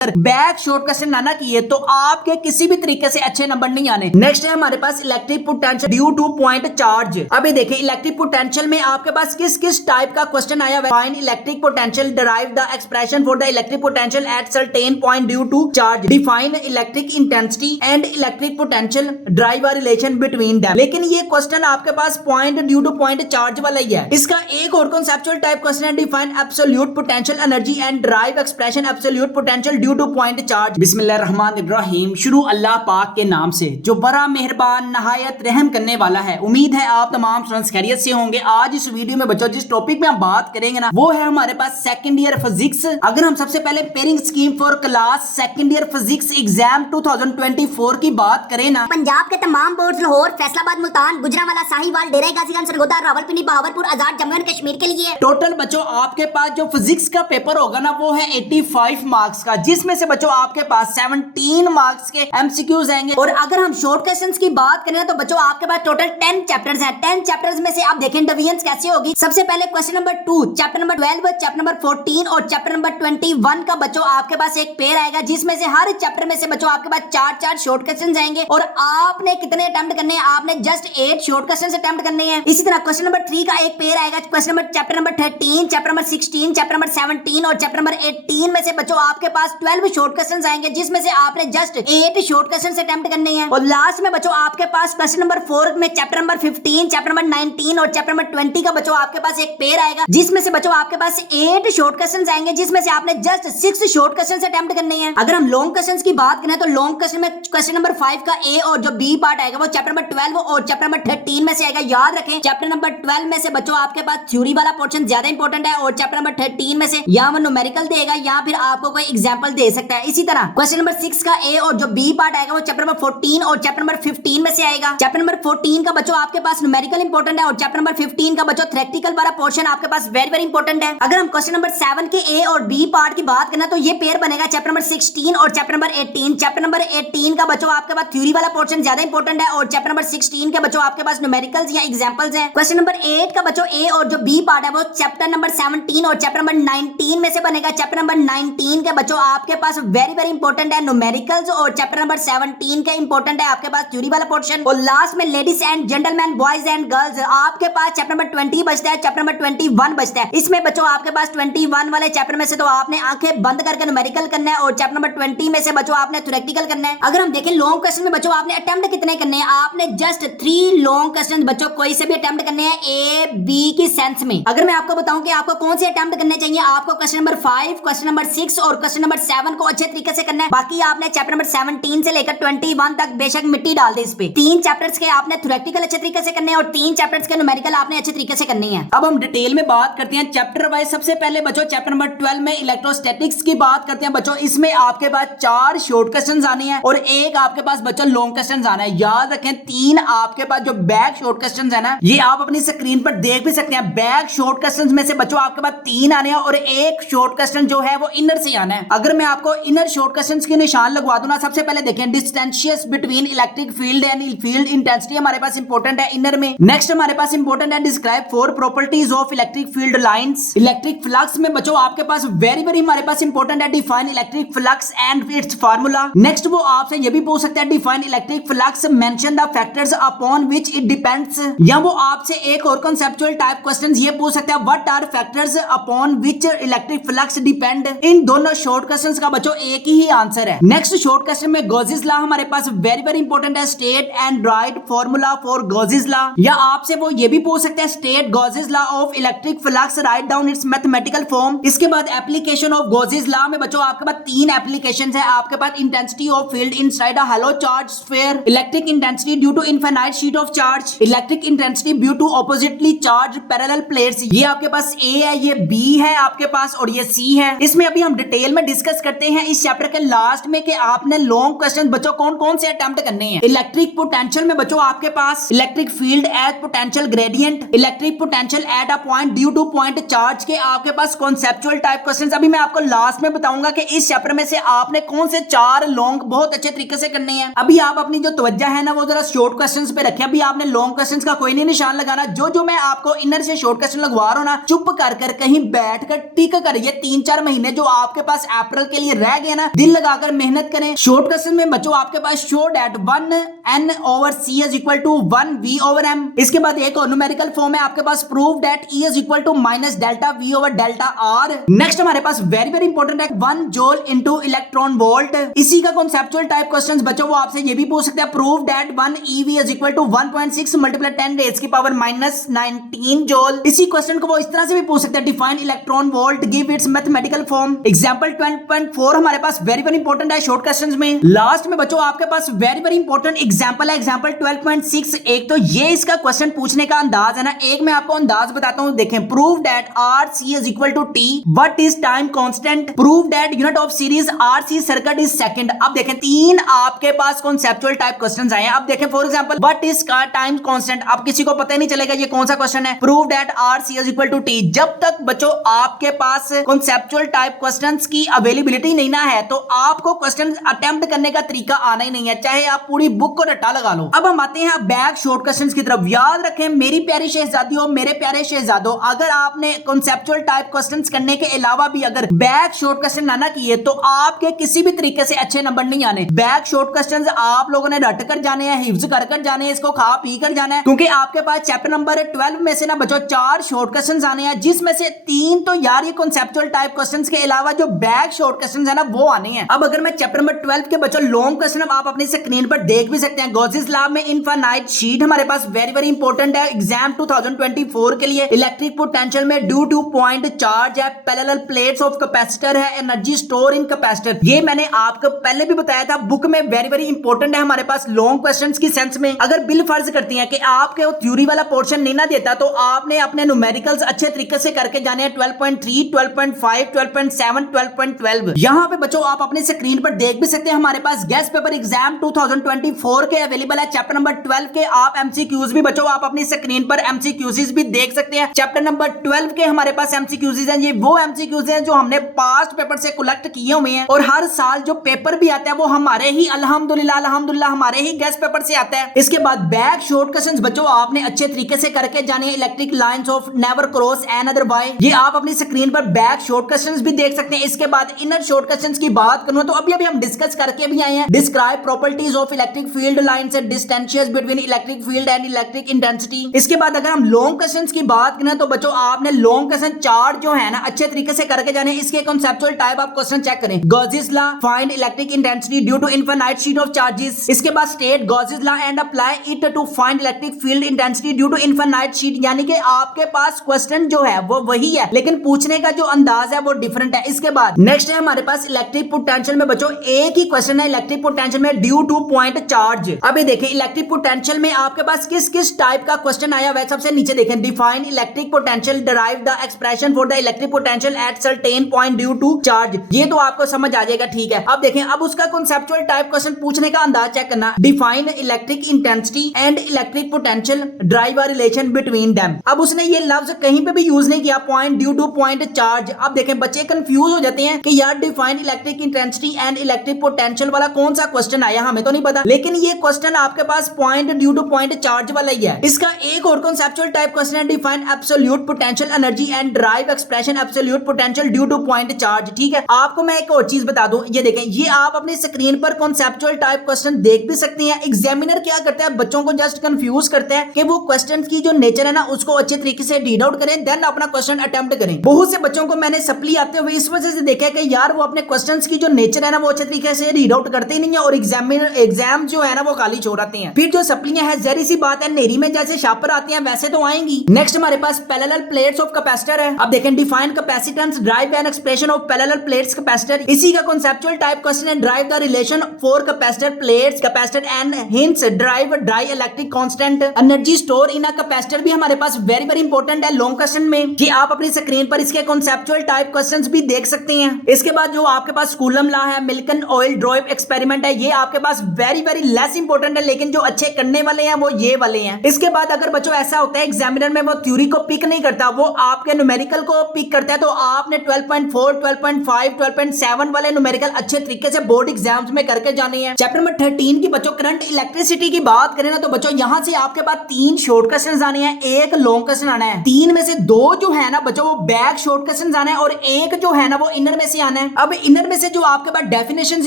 Back short question ना किए तो आपके किसी भी तरीके से अच्छे नंबर नहीं आने। नेक्स्ट है हमारे पास electric potential due to point charge. अभी देखिए इलेक्ट्रिक पोटेंशियल में आपके पास किस किस टाइप का क्वेश्चन आया है। Find electric potential, derive the expression for the electric potential at certain point due to charge, define electric intensity and electric potential, drive a relation between them. लेकिन ये question आपके पास point due to point charge वाला ही है। इसका एक और कॉन्सेप्चुअल टाइप क्वेश्चन है, define absolute potential energy and drive expression absolute potential due to point charge. बिस्मिल्लाहिर्रहमानिर्रहीम, शुरू अल्लाह पाक के नाम से जो बड़ा मेहरबान नहायत रहम करने वाला है। उम्मीद है आप तमाम स्टूडेंट्स खैरियत से होंगे। आज इस वीडियो में बच्चों जिस टॉपिक में हम बात करेंगे ना वो है हमारे पास सेकंड ईयर फिजिक्स। अगर हम सबसे पहले pairing scheme for class second year physics exam 2024 की बात करें ना, पंजाब के तमाम बोर्ड लाहौर, फैसलाबाद, मुल्तान, गुजरांवाला, साहिवाल, डेरा गाजीगंज, सरगोदा, रावलपिंडी, बहावलपुर, आजाद, जम्मू एंड कश्मीर के लिए टोटल बच्चों आपके पास जो फिजिक्स का पेपर होगा ना वो है 85 मार्क्स का, जिसमें से बच्चों आपके पास 17 मार्क्स के एमसीक्यूज आएंगे। और अगर हम शॉर्ट क्वेश्चंस की बात करें तो बच्चों आपके पास टोटल 10 चैप्टर्स हैं। 10 चैप्टर्स में से आप देखें डिवीजन कैसे होगी। सबसे पहले question number 2, chapter number 12, chapter number 14 और चैप्टर नंबर 21 का बच्चों आपके पास एक पेयर आएगा, जिसमें से हर चैप्टर में से बच्चों आपके पास 4 शॉर्ट क्वेश्चंस आएंगे। और आपने कितने अटेम्प्ट करने हैं? आपने जस्ट 8 शॉर्ट क्वेश्चंस अटेम्प्ट करने हैं। इसी तरह क्वेश्चन नंबर 3 का एक पेयर आएगा, question number chapter number 13, chapter number 16, chapter number 17 और चैप्टर नंबर 18 में से बच्चों आपके पास 12 शॉर्ट क्वेश्चंस आएंगे, जिसमें से आपने जस्ट 8 शॉर्ट क्वेश्चंस अटेम्प्ट करने हैं। और लास्ट में बच्चों आपके पास क्वेश्चन नंबर 4 में चैप्टर नंबर 15, चैप्टर नंबर 19 और चैप्टर नंबर 20 का बच्चों आपके पास एक पेयर आएगा, जिसमें से बच्चों आपके पास 8 शॉर्ट क्वेश्चंस आएंगे, जिसमें से आपने जस्ट 6 शॉर्ट क्वेश्चंस अटेम्प्ट करने हैं। अगर हम लॉन्ग क्वेश्चंस की बात करें तो लॉन्ग क्वेश्चन में क्वेश्चन नंबर 5 का ए और जो बी पार्ट आएगा वो चैप्टर नंबर 12 और चैप्टर नंबर 13 में से आएगा। याद रखें चैप्टर नंबर 12 में से बच्चों आपके पास थ्योरी वाला पोर्शन ज्यादा इंपॉर्टेंट है और चैप्टर नंबर 13 में से या वो न्यूमेरिकल देगा या फिर आपको कोई एग्जांपल दे सकता है। इसी तरह क्वेश्चन नंबर 6 का ए और जो बी पार्ट आएगा वो चैप्टर नंबर 14 और चैप्टर नंबर 15 में से आएगा। चैप्टर नंबर 14 का बच्चों आपके पास न्यूमेरिकल इंपॉर्टेंट है और चैप्टर नंबर 15 का बच्चों थ्योरेटिकल वाला पोर्शन आपके पास वेरी वेरी इंपॉर्टेंट है। अगर हम क्वेश्चन नंबर 7 के ए और बी पार्ट की बात करें तो ये पेयर बनेगा चैप्टर नंबर 16 और चैप्टर नंबर 18। चैप्टर नंबर 18 का बच्चों आपके पास थ्योरी वाला पोर्शन ज्यादा इंपॉर्टेंट है और चैप्टर नंबर 16 के बच्चों आपके पास न्यूमेरिकल्स या एग्जांपल्स हैं। क्वेश्चन नंबर 8 का बच्चों ए और जो बी पार्ट है वो चैप्टर नंबर 17 और चैप्टर नंबर 19 में से बनेगा। चैप्टर नंबर 19 के बच्चों आपके पास वेरी वेरी इंपॉर्टेंट है न्यूमेरिकल्स और चैप्टर नंबर 17 का इंपॉर्टेंट है आपके पास थ्योरी वाला पोर्शन। और लास्ट में ladies and gentleman, boys and girls, आपके पास चैप्टर नंबर 20 बचता है, चैप्टर नंबर 21 बचता है। इसमें बच्चों आपके पास 21 वाले चैप्टर में से तो आपने आंखें बंद करके न्यूमेरिकल करना है और चैप्टर नंबर 20 में से बच्चों आपने थ्योरेटिकल करना है। अगर हम देखें लॉन्ग क्वेश्चन में बच्चों आपने अटेम्प्ट कितने करने हैं? आपने जस्ट 3 लॉन्ग क्वेश्चन बच्चों कोई से भी अटेम्प्ट करने हैं ए बी की सेंस में। अगर मैं आपको बताऊं कि आपको कौन से अटेम्प्ट करने चाहिए, आपको क्वेश्चन नंबर 5, क्वेश्चन नंबर 6 और क्वेश्चन नंबर 7 को अच्छे तरीके से करना है। बाकी आपने चैप्टर नंबर 17 से लेकर 21 तक बेशक मिट्टी डाल दे इस पे। 3 चैप्टर्स के आपने थ्योरेटिकल अच्छे तरीके से करने हैं और 3 चैप्टर्स के न्यूमेरिकल आपने अच्छे तरीके से करनी है। अब हम डिटेल में बात करते हैं चैप्टर वाइज। सबसे पहले बच्चों चैप्टर नंबर 12 में इलेक्ट्रोस्टैटिक्स की बात करते हैं बच्चों। इसमें आपके पास 4 शॉर्ट क्वेश्चंस आने हैं और एक आपके पास बच्चों लॉन्ग क्वेश्चंस आना है। याद रखें 3 आपके पास जो बैक शॉर्ट क्वेश्चंस है ना ये आप अपनी स्क्रीन पर देख भी सकते हैं। बैक शॉर्ट क्वेश्चंस में से बच्चों आपके पास 3 आने हैं और एक शॉर्ट क्वेश्चन जो है वो इनर से आना है। अगर मैं आपको इनर शॉर्ट क्वेश्चंस के निशान लगवा दूं ना, सबसे पहले देखें distinguish between electric field and field intensity हमारे पास इंपॉर्टेंट है इनर में। नेक्स्ट हमारे पास इंपॉर्टेंट है describe 4 properties of electric field lines. Electric flux में बच्चों आपके पास वेरी वेरी हमारे पास इंपॉर्टेंट है define electric flux and its formula. Next वो आपसे ये भी पूछ सकता है define electric flux, mention the factors upon which it depends. या वो आपसे एक और कॉन्सेप्चुअल टाइप क्वेश्चंस ये पूछ सकता है what are factors upon which electric flux depend. इन दोनों शॉर्ट क्वेश्चंस का बच्चों एक ही आंसर है। नेक्स्ट शॉर्ट क्वेश्चन में गॉसेस लॉ हमारे पास वेरी वेरी इंपॉर्टेंट है, state and write formula for Gauss's law. या आपसे वो ये भी पूछ सकते हैं state Gauss's law of electric flux, write down its mathematical form. इसके बाद एप्लीकेशन ऑफ गॉसेस लॉ में बच्चों आपके पास 3 एप्लीकेशंस है। आपके पास intensity of field inside a hollow charge sphere, electric intensity due to infinite sheet of charge, electric intensity due to oppositely charge parallel plates. ये आपके पास ए है, ये बी है आपके पास और ये सी है। इसमें अभी हम डिटेल में डिस्कस करते हैं इस चैप्टर के लास्ट में कि आपने लॉन्ग क्वेश्चन बच्चों कौन कौन से अटेम्प्ट करने हैं। इलेक्ट्रिक पोटेंशियल में बच्चों आपके पास electric field at potential gradient, electric potential at a point due to point charge के आपके पास कॉन्सेप्चुअल टाइप क्वेश्चंस। अभी मैं आपको लास्ट में बताऊंगा कि इस चैप्टर में से आपने कौन से 4 लॉन्ग बहुत अच्छे तरीके से करने हैं। अभी आप अपनी जो तवज्जो है ना वो जरा शॉर्ट क्वेश्चंस पे रखें। अभी आपने लॉन्ग क्वेश्चंस का कोई नहीं निशान लगाना। जो मैं आपको इनर से शॉर्ट क्वेश्चन लगवा रहा हूं ना, चुप कर कहीं बैठ कर टिक कर ये 3-4 महीने जो आपके पास अप्रैल के लिए रह गया ना, दिल लगाकर मेहनत करें। शॉर्ट क्वेश्चन में बच्चों आपके पास show that 1n/c is equal to 1v/m। इसके बाद एक और न्यूमेरिकल फॉर्म है आपके पास, prove that E is equal to -ΔV/ΔR। Next हमारे पास वेरी वेरी इंपॉर्टेंट है 1 जूल इनटू इलेक्ट्रॉन वोल्ट। इसी का कॉन्सेप्चुअल टाइप क्वेश्चंस बच्चों वो आपसे ये भी पूछ सकते हैं, prove that 1 eV is equal to 1.6 × 10⁻⁻⁻19 joule. इसी क्वेश्चन को वो इस तरह से भी पूछ सकते हैं, define electron volt, give its mathematical form. Example 12.4 हमारे पास वेरी वेरी इंपॉर्टेंट है शॉर्ट क्वेश्चंस में। लास्ट में बच्चों आपके पास वेरी वेरी इंपॉर्टेंट एग्जांपल है, एग्जांपल 12.6। एक तो ये इसका क्वेश्चन पूछने का अंदाज है ना, एक मैं आपको अंदाज बताता हूं, देखें। Prove that RC is equal to T, what is time constant. Prove that unit of series RC circuit is second. अब देखें तीन आपके पास कॉन्सेप्चुअल टाइप क्वेश्चंस आए हैं। अब देखें for example what is time constant, अब किसी को पता ही नहीं चलेगा ये कौन सा क्वेश्चन है। Prove that RC is equal to T। जब तक बच्चों आपके पास कॉन्सेप्चुअल टाइप क्वेश्चंस की अवेलेबिलिटी नहीं ना है, तो आपको क्वेश्चन अटेम्प्ट करने का तरीका आना ही नहीं है, चाहे आप पूरी बुक को रट्टा लगा लो। अब हम आते हैं बैक शॉर्ट क्वेश्चंस की तरफ। याद रखें मेरी प्यारी शहजादियों, मेरे प्यारे शहजादों, अगर आपने कॉन्सेप्चुअल टाइप क्वेश्चंस करने के अलावा भी अगर बैक शॉर्ट क्वेश्चन ना किए तो आपके किसी भी तरीके से अच्छे नंबर नहीं आने। बैक शॉर्ट क्वेश्चंस आप लोगों ने रट कर जाने हैं, हिफ्ज कर जाने हैं, इसको खा पी कर जाना है, क्योंकि आपके पास चैप्टर नंबर 12 में से ना बच्चों 4 शॉर्ट क्वेश्चंस आने हैं, जिसमें से 3 तो यार ये कॉन्सेप्चुअल टाइप क्वेश्चंस के अलावा जो बैक शॉर्ट क्वेश्चंस है ना वो आने हैं। अब अगर मैं चैप्टर नंबर 12 के बच्चों लॉन्ग क्वेश्चन आप अपनी स्क्रीन पर देख भी सकते हैं। गॉसेस लॉ में इनफाइनाइट शीट हमारे पास वेरी वेरी इंपॉर्टेंट है एग्जाम 2024 के लिए। इलेक्ट्रिक पोटेंशियल में ड्यू टू पॉइंट चार्ज है, पैरेलल प्लेट्स ऑफ कैपेसिटर है, एनर्जी स्टोर इन कैपेसिटर। ये मैंने आपको पहले भी बताया था, बुक में वेरी वेरी इंपॉर्टेंट है हमारे पास लॉन्ग क्वेश्चंस की सेंस में। अगर बिल फर्ज करती हैं कि आपके वो थ्योरी वाला पोर्शन नहीं ना देता, तो आपने अपने न्यूमेरिकल्स अच्छे तरीके से करके जाने हैं। 12.3, 12.5, 12.7, 12.12 यहां पे बच्चों आप अपने स्क्रीन पर देख भी सकते हैं। हमारे पास गेस्ट पेपर एग्जाम 2024 के अवेलेबल है। चैप्टर नंबर 12 के आप एमसीक्यूज भी बच्चों आप अपनी स्क्रीन पर एमसीक्यूज भी देख सकते हैं। चैप्टर नंबर 12 के हमारे पास एमसीक्यूज हैं, ये वो एमसीक्यूज हैं जो हमने पास्ट पेपर से कलेक्ट किए हुए हैं, और हर साल जो पेपर भी आता है वो हमारे ही अल्हम्दुलिल्लाह हमारे ही गेस्ट पेपर से आता है। इसके बाद बैक शॉर्ट क्वेश्चंस बच्चों आपने अच्छे तरीके से करके जाने। Electric lines of never cross an other by, ये आप अपनी स्क्रीन पर बैक शॉर्ट क्वेश्चंस भी देख सकते हैं। इसके बाद इनर शॉर्ट क्वेश्चंस की बात करूं तो अभी हम डिस्कस करके भी आए हैं। Describe properties of electric field lines and distances between electric field and electric intensity. इसके बाद अगर हम लॉन्ग क्वेश्चंस की बात करें तो बच्चों आपने लॉन्ग क्वेश्चन 4 जो है ना अच्छे तरीके से करके जाने। इसके कॉन्सेप्चुअल टाइप आप क्वेश्चन चेक करें। Gauss's law, find electric intensity due to infinite sheet of charges. इसके बाद state Gauss's law and apply it to find electric field intensity due to infinite sheet. यानी कि आपके पास क्वेश्चन जो है वो वही है, लेकिन पूछने का जो अंदाज है वो डिफरेंट है। इसके बाद नेक्स्ट है हमारे पास इलेक्ट्रिक पोटेंशियल में बच्चों एक ही क्वेश्चन है इलेक्ट्रिक पोटेंशियल में ड्यू टू पॉइंट चार्ज। अभी देखें इलेक्ट्रिक पोटेंशियल में आपके पास किस किस टाइप का क्वेश्चन आया हुआ है। सबसे नीचे देखें, define electric potential, derive the expression for the electric potential at certain point due to charge. ये तो आपको समझ आ जाएगा, ठीक है। अब देखें, अब उसका कॉन्सेप्चुअल टाइप क्वेश्चन पूछने का अंदाज चेक करना। Define electric intensity and electric potential, drive a relation between them. अब उसने ये लफ्ज कहीं पे भी यूज नहीं किया, point due to point charge. अब देखें बच्चे कंफ्यूज हो जाते हैं कि यार define electric intensity and electric potential वाला कौन सा क्वेश्चन आया, हमें तो नहीं पता। लेकिन ये क्वेश्चन आपके पास point due to point charge वाला ही है। इसका एक और कॉन्सेप्चुअल टाइप क्वेश्चन है, define absolute potential energy and drive expression absolute potential due to point charge. ठीक है, आपको मैं एक और चीज बता दूं, ये देखें, ये आप अपनी स्क्रीन पर कॉन्सेप्चुअल टाइप क्वेश्चन देख भी सकते हैं। एग्जामिनर क्या करता है, बच्चों को जस्ट कंफ्यूज करते हैं कि वो क्वेश्चन की जो नेचर है ना उसको अच्छे तरीके से रीड आउट करें, देन अपना क्वेश्चन अटेम्प्ट करें। बहुत से बच्चों को मैंने सप्ली आते हुए इस वजह से देखा कि यार वो अपने क्वेश्चंस की जो नेचर है ना वो अच्छे तरीके से रीड आउट करते ही नहीं है, और एग्जाम जो है ना वो खाली छोड़ आते हैं। फिर जो सप्लियां है जरी सी बात है, नेरी में जैसे शापर आती हैं वैसे तो आएंगी। नेक्स्ट हमारे पास पैरेलल प्लेट्स ऑफ कैपेसिटर है। अब देखें, define capacitance, derive an expression of parallel plates capacitor. इसी का कॉन्सेप्चुअल टाइप क्वेश्चन है, derive the relation for capacitor plates capacitor and hence derive dielectric constant energy store in a capacitor. भी हमारे पास very very important है long question में, कि आप अपनी स्क्रीन पर इसके कॉन्सेप्चुअल टाइप क्वेश्चंस भी देख सकते हैं। इसके बाद जो आपके पास कूलम लॉ है, मिल्टन ऑयल ड्रॉप एक्सपेरिमेंट है, ये आपके पास वेरी वेरी लेस इंपॉर्टेंट है, लेकिन जो अच्छे करने वाले हैं वो ये वाले हैं। इसके बाद अगर बच्चों ऐसा होता है एग्जामिनर में वो थ्योरी को पिक नहीं करता, वो आपके न्यूमेरिकल को पिक करता है, तो आपने 12.4, 12.5, 12.7 वाले न्यूमेरिकल अच्छे तरीके से बोर्ड एग्जाम्स में करके जाने हैं। चैप्टर नंबर 13 की बच्चों करंट इलेक्ट्रिसिटी की बात करें ना तो बच्चों यहां से आपके पास 3 शॉर्ट क्वेश्चन आने हैं, एक लॉन्ग क्वेश्चन आना है। 3 में से 2 जो है ना बच्चों वो बैक शॉर्ट क्वेश्चन आना है, और एक जो है ना वो इनर में से आना है। है। अब इनर में से जो आपके पास डेफिनेशंस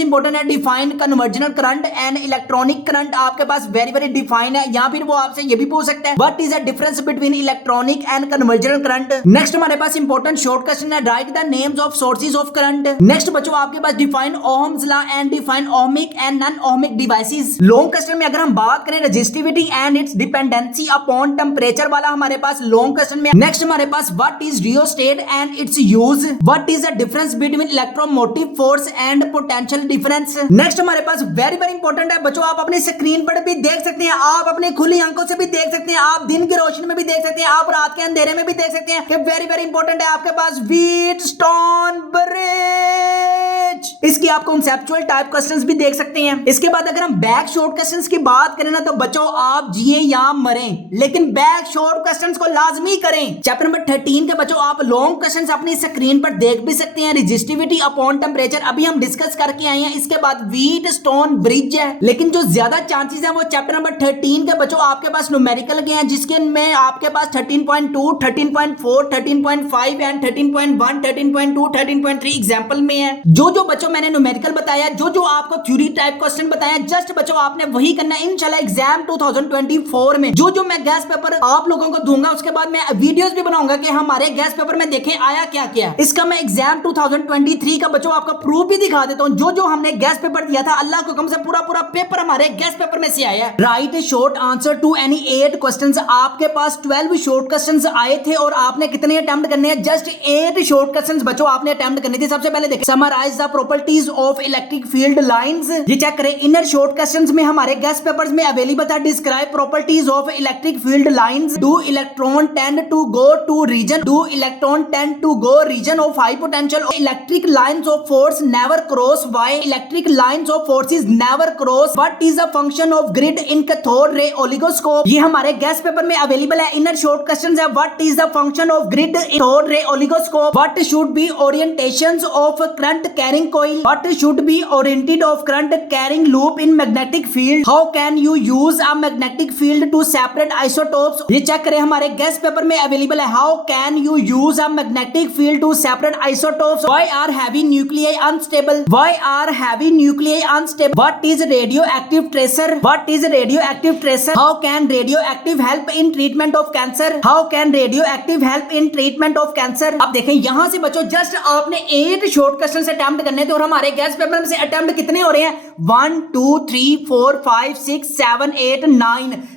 इंपॉर्टेंट है, define conventional current and electronic current आपके पास वेरी वेरी डिफाइन है, या फिर वो आपसे ये भी पूछ सकते हैं what is the difference between electronic and conventional current. Next हमारे पास इंपॉर्टेंट शॉर्ट क्वेश्चन है, write the names of sources of current. Next बच्चों आपके पास define Ohm's law and define ohmic and non ohmic devices. Long question में अगर हम बात करें resistivity and its dependency upon temperature वाला हमारे पास लॉन्ग क्वेश्चन में। नेक्स्ट हमारे पास what is rheostat and its use, what is the difference between electromotive force and potential difference. Next हमारे पास वेरी वेरी इंपॉर्टेंट है बच्चों, आप अपनी स्क्रीन पर भी देख सकते हैं, आप अपनी खुली आंखों से भी देख सकते हैं, आप दिन की रोशनी में भी देख सकते हैं, आप रात के अंधेरे में भी देख सकते हैं कि वेरी वेरी इंपॉर्टेंट है आपके पास व्हीटस्टोन ब्रिज। इसकी आप कॉन्सेप्चुअल टाइप क्वेश्चंस भी देख सकते हैं। इसके बाद अगर हम बैक शॉर्ट क्वेश्चंस की बात करें ना तो बच्चों आप जिए या मरें लेकिन बैक शॉर्ट क्वेश्चंस को लाजमी करें। चैप्टर नंबर 13 के बच्चों आप लॉन्ग क्वेश्चंस अपनी स्क्रीन पर देख भी सकते हैं। रेजिस्टिविटी अपॉन टेंपरेचर अभी हम डिस्कस करके आए हैं, इसके बाद व्हीटस्टोन ब्रिज है, लेकिन जो ज्यादा चांसेस हैं वो चैप्टर नंबर 13 के बच्चों आपके पास न्यूमेरिकल के हैं, जिसके में आपके पास 13.2, 13.4, 13.5 एंड 13.1, 13.2, 13.3 एग्जांपल में है। जो बच्चों मैंने न्यूमेरिकल बताया, जो आपको थ्योरी टाइप क्वेश्चन बताया, जस्ट बच्चों आपने वही करना है इंशाल्लाह एग्जाम 2024 में। जो मैं गैस पेपर आप लोगों को दूंगा उसके बाद मैं वीडियोस भी बनाऊंगा कि हमारे गैस पेपर में देखें आया क्या क्या। इसका मैं एग्जाम 2023 का बच्चों आपको प्रूफ भी दिखा देता हूं। जो हमने गैस पेपर दिया था अल्लाह को कम से पूरा पेपर हमारे गैस पेपर में से आया है। Write short answer to any 8 questions. आपके पास 12 शॉर्ट क्वेश्चंस आए थे और आपने कितने अटेम्प्ट करने हैं? जस्ट 8 शॉर्ट क्वेश्चंस बच्चों आपने अटेम्प्ट करने थे। सबसे पहले देखिए summarise the properties of electric field lines. ये चेक करें इनर शॉर्ट क्वेश्चंस में हमारे गैस पेपर्स में अवेलेबल था। Describe properties of electric field lines. Do electron tend to go to region, do electron tend to go region of high potential. Electric lines of force never cross, why electric lines of forces never cross. What is the function of grid in cathode ray oscilloscope. ये हमारे guess paper में available है, inner short questions है। What is the function of grid in cathode ray oscilloscope. What should be orientations of current carrying coil. What should be oriented of current carrying loop in magnetic field. How can you use a magnetic field to separate isotopes. ये check करें हमारे guess paper में available है। How can you use a magnetic field to separate isotopes. Why are heavy nuclei unstable. Why are heavy nuclei unstable. What is radioactive tracer. What is radioactive tracer. How can radioactive help in treatment of cancer. How can radioactive help in treatment of cancer. अब देखें यहां से बच्चों just आपने 8 short question attempt करने थे और हमारे गैस पेपर में से अटेम्प्ट कितने हो रहे हैं? 1 2 3 4 5 6 7 8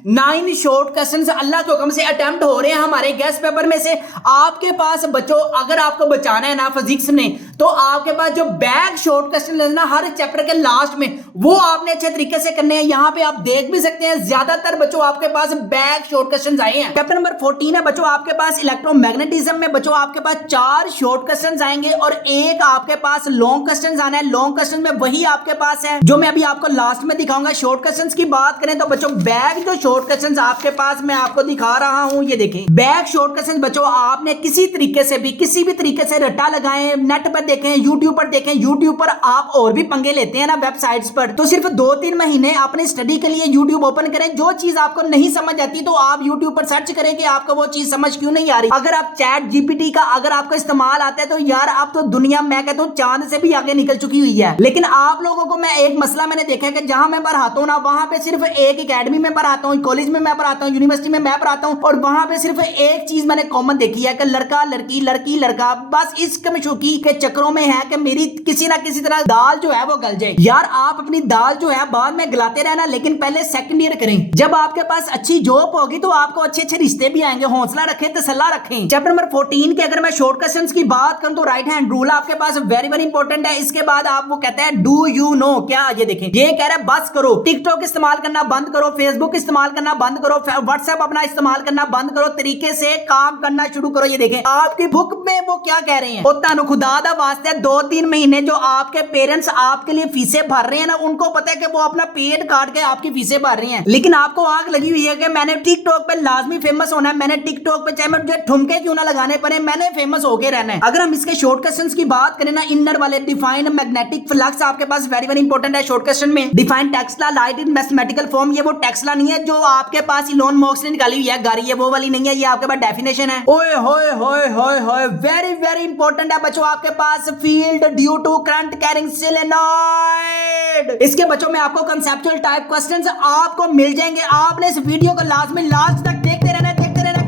9 शॉर्ट क्वेश्चन अल्लाह के हुक्म से अटेम्प्ट हो रहे हैं हमारे गैस पेपर में से। आपके पास बच्चों अगर आपको बचाना है ना फिजिक्स में तो आपके पास जो बैक शॉर्ट क्वेश्चन लेना हर चैप्टर के लास्ट में वो आपने अच्छे तरीके से करने हैं। यहाँ पे आप देख भी सकते हैं ज्यादातर बच्चों आपके पास बैक शॉर्ट क्वेश्चन आए हैं। चैप्टर नंबर 14 है बच्चों आपके पास इलेक्ट्रोमैग्नेटिज्म में बच्चों आपके पास 4 शॉर्ट क्वेश्चन आएंगे और एक आपके पास लॉन्ग क्वेश्चन आना है। लॉन्ग क्वेश्चन में वही आपके पास है जो मैं अभी आपको लास्ट में दिखाऊंगा। शॉर्ट क्वेश्चन की बात करें तो बच्चों बैक जो शॉर्ट क्वेश्चन आपके पास मैं आपको दिखा रहा हूं ये देखें बैक शॉर्ट क्वेश्चन बच्चों आपने किसी तरीके से भी किसी भी तरीके से रट्टा लगाएं, नेट पर देखें, यूट्यूब पर देखें। यूट्यूब पर आप और भी पंगे लेते हैं ना वेबसाइट्स पर, तो सिर्फ 2-3 महीने अपने स्टडी के लिए यूट्यूब ओपन करें। जो चीज आपको नहीं समझ आती तो आप यूट्यूब पर सर्च करें कि आपको वो चीज समझ क्यों नहीं आ रही। अगर आप चैट जीपीटी का अगर आपको इस्तेमाल आता है तो यार आप तो दुनिया मैं कहता हूँ चांद से भी आगे निकल चुकी हुई है। लेकिन आप लोगों को मैं एक मसला मैंने देखा है कि जहां मैं पढ़ाता हूँ ना वहां पे सिर्फ एक एकेडमी में पढ़ाता हूँ, कॉलेज में मैं पढ़ाता हूँ, यूनिवर्सिटी में मैं पढ़ाता हूँ और वहां पे सिर्फ एक चीज मैंने कॉमन देखी है कि लड़का लड़की लड़की लड़का, बस इस कमशुकी के चक्रों में है कि मेरी किसी ना किसी तरह दाल जो है वो गल जाए। यार आप अपनी दाल जो है बाद में गलाते रहना लेकिन पहले सेकंड ईयर करें। जब आपके पास अच्छी जॉब होगी तो आपको अच्छे अच्छे रिश्ते भी आएंगे। हौसला रखें, तसल्ला रखें। चैप्टर नंबर 14 के अगर मैं शॉर्ट क्वेश्चंस की बात करूं तो राइट हैंड रूल आपके पास वेरी वेरी इंपॉर्टेंट है। इसके बाद आप वो कहते हैं डू यू नो, क्या ये देखें ये कह रहा है बस करो, टिकटॉक इस्तेमाल करना बंद करो, फेसबुक इस्तेमाल करना बंद करो, व्हाट्सएप अपना इस्तेमाल करना बंद करो, तरीके से काम करना शुरू करो। ये देखें आपकी बुक में वो क्या कह रहे हैं, तानु खुदा दा वास्ते 2-3 महीने जो आपके पेरेंट्स आपके लिए फीसें भर रहे हैं ना उनको पता है कि वो अपना पेट काट के आपकी फीसें भर रहे हैं। लेकिन आपको आग लगी हुई है कि मैंने टिकटॉक पे लाजमी फेमस होना है, मैंने टिकटॉक पे चाहे मुझे ठुमके क्यों ना लगाने पड़े मैंने फेमस होके रहना है। अगर हम इसके शॉर्ट क्वेश्चंस की बात करें ना इनर वाले डिफाइन मैग्नेटिक फ्लक्स आपके पास वेरी वेरी इंपॉर्टेंट है शॉर्ट क्वेश्चन में। Define Tesla light in mathematical form, ये वो टेस्ला नहीं है जो आपके पास इलोन मस्क ने निकाली हुई है गाड़ी, ये वो वाली नहीं है, ये आपके पास डेफिनेशन है। ओए होए होए होए होए, वेरी वेरी इंपॉर्टेंट है बच्चों आपके पास, field due to current carrying solenoid. इसके बच्चों में आपको कंसेप्चुअल टाइप क्वेश्चंस आपको मिल जाएंगे, आपने इस वीडियो को लास्ट में लास्ट तक देखते रहना,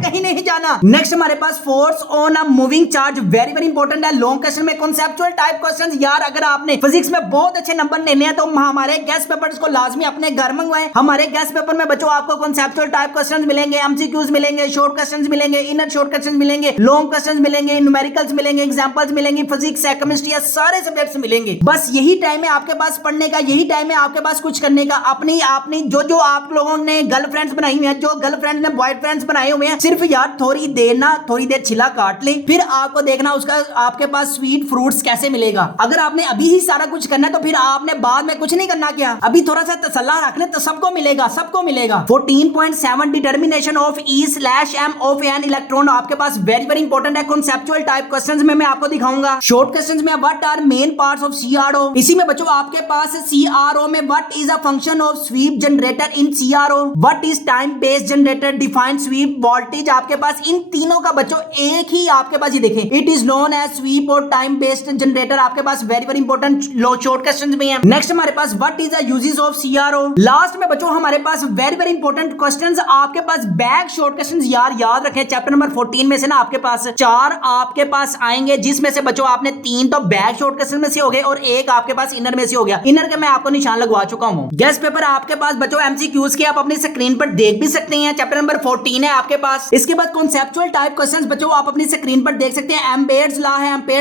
कहीं नहीं जाना। नेक्स्ट हमारे पास force on a moving charge, very very important है लॉन्ग क्वेश्चन में। कॉन्सेप्चुअल टाइप क्वेश्चंस यार अगर आपने फिजिक्स में बहुत अच्छे नंबर लेने हैं तो हमारे गेस्ट पेपर्स को लाजमी अपने घर मंगवाएं। हमारे गेस्ट पेपर में बच्चों आपको कॉन्सेप्चुअल टाइप क्वेश्चंस मिलेंगे, एमसीक्यूज मिलेंगे, शॉर्ट क्वेश्चंस मिलेंगे, इनर शॉर्ट क्वेश्चंस मिलेंगे, लॉन्ग क्वेश्चंस मिलेंगे, न्यूमेरिकल्स मिलेंगे, एग्जांपल्स मिलेंगे, फिजिक्स है, केमिस्ट्री है, सारे सब्जेक्ट्स मिलेंगे। बस यही टाइम है आपके पास पढ़ने का, यही टाइम है आपके पास कुछ करने का। अपनी जो आप लोगों ने गर्लफ्रेंड्स बनाई हुई है, जो गर्लफ्रेंड ने बॉयफ्रेंड्स बनाए हुए हैं, सिर्फ यार थोड़ी देर छिला काट ले, फिर आपको देखना उसका आपके पास स्वीट फ्रूट्स कैसे मिलेगा। अगर आपने अभी ही सारा कुछ करना है तो फिर आपने बाद में कुछ नहीं करना। क्या अभी थोड़ा सा तसल्ला रख ले तो सबको मिलेगा, सबको मिलेगा। 14.7 determination of E/M of an electron आपके पास वेरी वेरी इंपॉर्टेंट है। कॉन्सेप्चुअल टाइप क्वेश्चंस में मैं आपको दिखाऊंगा। शॉर्ट क्वेश्चंस में what are main parts of CRO, इसी में बच्चों आपके पास CRO में what is a function of sweep generator in CRO, what is time based generator, define sweep voltage, आपके पास इन तीनों का बच्चों एक ही आपके पास ये देखें, it is known as sweep और टाइम बेस्ड जनरेटर आपके पास very very important short questions में है। नेक्स्ट हमारे पास what is the uses of CRO। Last में बच्चों हमारे पास वेरी वेरी इंपॉर्टेंट क्वेश्चंस आपके पास बैक शॉर्ट क्वेश्चंस यार याद रखें। चैप्टर नंबर 14 में से ना आपके पास 4 आपके पास आएंगे, जिसमें से बच्चों आपने 3 तो बैक शॉर्ट क्वेश्चन में से हो गए और एक आपके पास इनर में से हो गया। इनर के मैं आपको निशान लगवा चुका हूं। गेस्ट पेपर आपके पास बच्चों MCQs के आप अपनी स्क्रीन पर देख भी सकते हैं। चैप्टर नंबर 14 है आपके पास। इसके बाद कॉन्सेप्चुअल टाइप क्वेश्चंस बच्चों आप अपनी स्क्रीन पर देख सकते हैं। एम्पेयर्स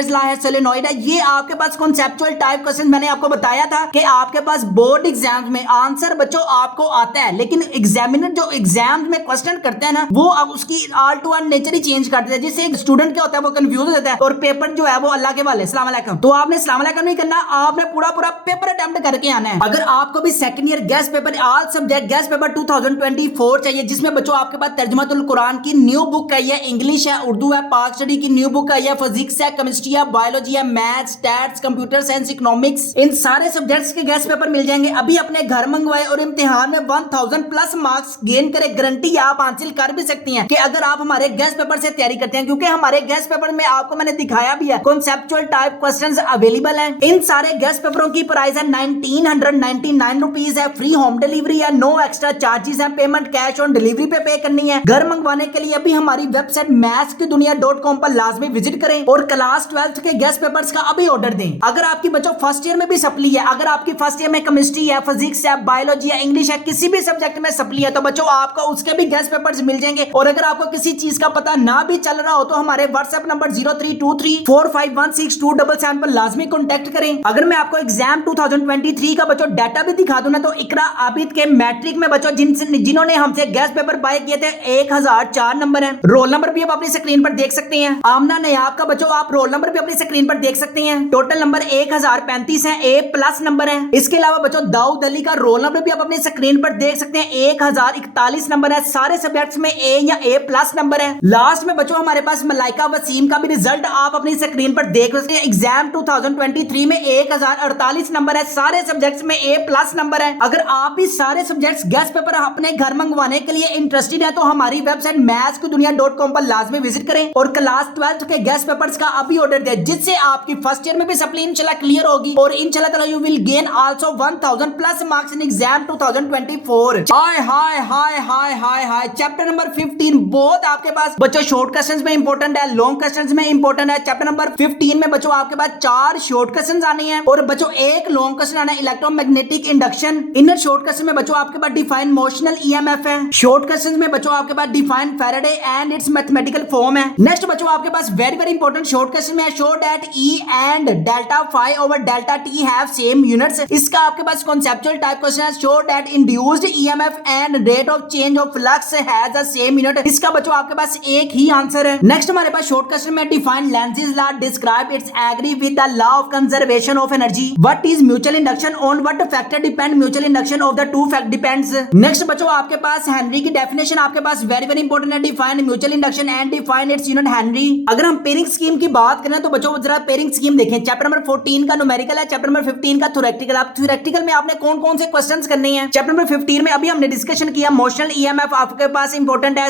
लॉ है, सोलेनॉइड है, ये आपके पास कॉन्सेप्चुअल टाइप क्वेश्चन मैंने आपको बताया था कि आपके पास बोर्ड एग्जाम में आंसर बच्चों आपको आता है, लेकिन एग्जामिनर जो एग्जाम में क्वेश्चन करते हैं ना, वो अब उसकी ऑल टू ऑल नेचर ही चेंज कर देते हैं, जिससे एक स्टूडेंट क्या होता है वो कंफ्यूज हो जाता है और पेपर जो है वो अल्लाह के वाले सलाम अलैकुम। तो आपने सलाम अलैकुम नहीं करना, आपने पूरा पेपर अटेम्प्ट करके आना है। अगर आपको भी second year guest paper all subject guest paper 2024 चाहिए, जिसमें बच्चों आपके पास तर्जुमातुल कुरान की न्यू बुक है, ये इंग्लिश है, उर्दू है, पाक स्टडी की न्यू बुक है, या फिजिक्स है, केमिस्ट्री है, बायोलॉजी है, maths, stats, computer science, economics, इन सारे सब्जेक्ट्स के गेस्ट पेपर मिल जाएंगे। अभी अपने घर मंगवाए और इम्तिहान में 1000 प्लस मार्क्स गेन करे, गारंटी आप हासिल कर भी सकती हैं कि अगर आप हमारे गेस्ट पेपर से तैयारी करते हैं, क्योंकि हमारे गेस्ट पेपर में आपको मैंने दिखाया भी है कॉन्सेप्चुअल टाइप क्वेश्चंस अवेलेबल हैं। इन सारे गेस्ट पेपरों की प्राइस है 1999 रुपीज है, फ्री होम डिलीवरी है, नो एक्स्ट्रा चार्जेस है, पेमेंट कैश ऑन डिलीवरी पे करनी है। घर मंगवाने के लिए अभी हमारी वेबसाइट mathskidunia.com पर लाजमी विजिट करें और क्लास 12th के गेस्ट पेपर्स का अभी ऑर्डर दें। अगर आपकी बच्चों फर्स्ट ईयर में भी सप्ली है, अगर आपकी फर्स्ट ईयर में केमिस्ट्री है, फिजिक्स है, बायोलॉजी है, इंग्लिश है, किसी भी सब्जेक्ट में सप्ली है, तो बच्चों आपको उसके भी गेस्ट पेपर्स मिल जाएंगे। और अगर आपको किसी चीज का पता ना भी चल रहा हो तो हमारे व्हाट्सएप नंबर 0323451677 पर लाजमी कॉन्टेक्ट करें। अगर मैं आपको एग्जाम 2023 का बच्चों डाटा भी दिखा दूं ना, तो इकरा आबिद के मैट्रिक में बच्चों जिन्होंने हमसे गेस्ट पेपर बाय किए थे 1004 नंबर है। रोल नंबर भी आप अपनी स्क्रीन पर देख सकते हैं। आमना नयाब का बच्चों आप रोल नंबर भी अपनी स्क्रीन पर देख सकते हैं। टोटल नंबर 1035 है, A+ नंबर है। इसके अलावा बच्चों दाऊद अली का रोल नंबर भी आप अपनी स्क्रीन पर देख सकते हैं, 1041 नंबर है। सारे सब्जेक्ट्स में A या A+ नंबर है। लास्ट में बच्चों हमारे पास मलाइका वसीम का भी रिजल्ट आप अपनी स्क्रीन पर देख सकते हैं। एग्जाम 2023 में 1048 नंबर है, सारे सब्जेक्ट्स में A+ नंबर है। अगर आप भी सारे सब्जेक्ट्स गेस्ट पेपर अपने घर मंगवाने के लिए इंटरेस्टेड है तो हमारी वेबसाइट mathskidunia.com पर लाजमी विजिट करें और क्लास 12th के गेस्ट पेपर्स का अभी ऑर्डर दें, जिससे आपकी फर्स्ट ईयर में भी सप्ली इंशाल्लाह क्लियर होगी और इंशाल्लाह ताला you will gain also 1000 plus marks in exam 2024। Hi hi hi hi hi hi chapter number 15 बहुत आपके पास बच्चों शॉर्ट क्वेश्चंस में इंपॉर्टेंट है, लॉन्ग क्वेश्चंस में इंपॉर्टेंट है। चैप्टर नंबर 15 में बच्चों आपके पास 4 शॉर्ट क्वेश्चंस आने हैं और बच्चों एक लॉन्ग क्वेश्चन आना है, electromagnetic induction. Inner short question में बच्चों आपके पास डिफाइन मोशनल EMF है। शॉर्ट क्वेश्चन में बच्चों आपके पास define Faraday and its mathematical form है। नेक्स्ट बच्चों आपके पास very very important short question में show that E and delta phi over delta T have same units. इसका आपके पास कॉन्सेप्चुअल टाइप क्वेश्चन है, show that induced EMF and rate of change of flux has the same unit. इसका बच्चों आपके पास एक ही आंसर है। नेक्स्ट हमारे पास शॉर्ट क्वेश्चन में define Lenz's law, describe its agree with the law of conservation of energy, what is mutual induction, on what factor depend mutual induction of the two fact depends. Next बच्चों आपके पास Henry की definition आपके पास very very important है, करना define mutual induction and define its unit Henry. अगर हम pairing scheme की बात करें तो बच्चों जरा पेयरिंग स्कीम देखें। चैप्टर नंबर 14 का न्यूमेरिकल है, चैप्टर नंबर 15 का थ्योरेटिकल। आप थ्योरेटिकल में आपने कौन कौन से क्वेश्चंस करने हैं? चैप्टर नंबर 15 में अभी हमने डिस्कशन किया मोशनल ईएमएफ आपके पास इंपॉर्टेंट है,